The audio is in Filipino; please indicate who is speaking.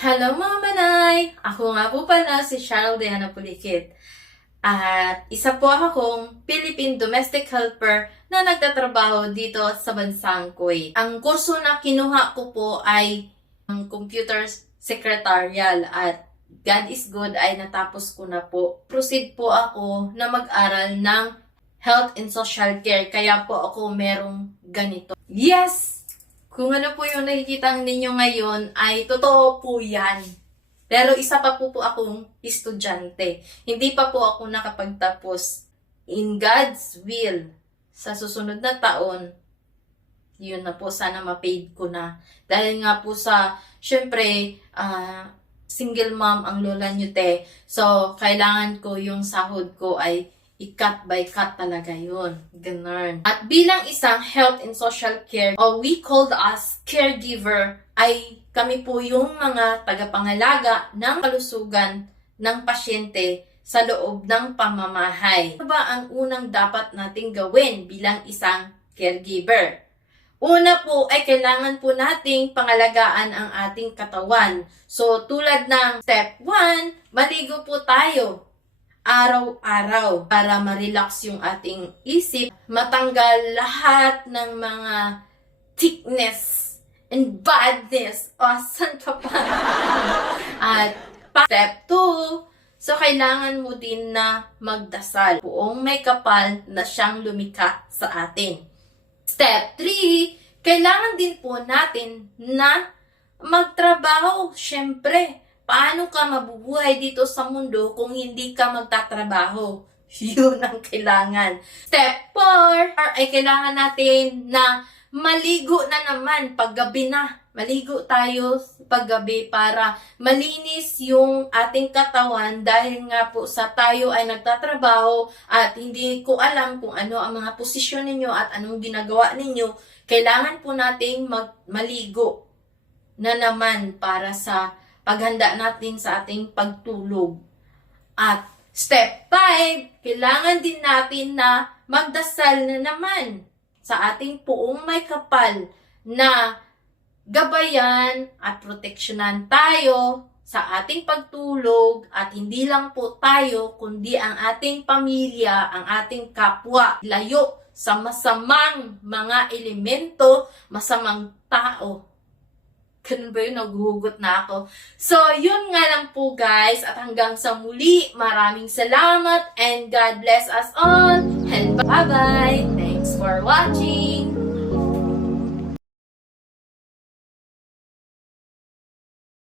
Speaker 1: Hello mga manay! Ako nga po pala si Cheryl Diana Pulikit. At isa po akong Philippine Domestic Helper na nagtatrabaho dito sa bansang Kuwait. Ang kurso na kinuha ko po ay ang Computer Secretarial at God is good ay natapos ko na po. Proceed po ako na mag-aral ng Health and Social Care. Kaya po ako merong ganito. Yes! Kung ano po yung nakikita ninyo ngayon ay totoo po yan. Pero isa pa po po akong estudyante. Hindi pa po ako nakapagtapos. In God's will, sa susunod na taon, yun na po, sana ma-paid ko na. Dahil nga po sa, syempre, ah, single mom ang lola nyo te. So, kailangan ko yung sahod ko ay i-cut by cut talaga yun. Ganun. At bilang isang health and social care, or we called us caregiver, ay kami po yung mga tagapangalaga ng kalusugan ng pasyente sa loob ng pamamahay. Ano ba ang unang dapat nating gawin bilang isang caregiver? Una po ay kailangan po nating pangalagaan ang ating katawan. So tulad ng step 1, maligo po tayo araw-araw para ma-relax yung ating isip, matanggal lahat ng mga thickness and badness. O, saan pa pa? At step 2, so kailangan mo din na magdasal. Buong may kapal na siyang lumika sa atin. Step 3, kailangan din po natin na magtrabaho. Siyempre, paano ka mabubuhay dito sa mundo kung hindi ka magtatrabaho? Yun ang kailangan. Step 4, ay kailangan natin na maligo na naman paggabi na. Maligo tayo paggabi para malinis yung ating katawan dahil nga po sa tayo ay nagtatrabaho at hindi ko alam kung ano ang mga posisyon ninyo at anong ginagawa ninyo. Kailangan po nating mag- maligo na naman para sa paghanda natin sa ating pagtulog. At step 5, kailangan din natin na magdasal na naman sa ating puong may kapal na gabayan at proteksyonan tayo sa ating pagtulog at hindi lang po tayo kundi ang ating pamilya, ang ating kapwa, layo sa masamang mga elemento, masamang tao. Ganun ba yun? Naghuhugot na ako. So, yun nga lang po guys. At hanggang sa muli, maraming salamat and God bless us all. And bye-bye. Thanks for watching.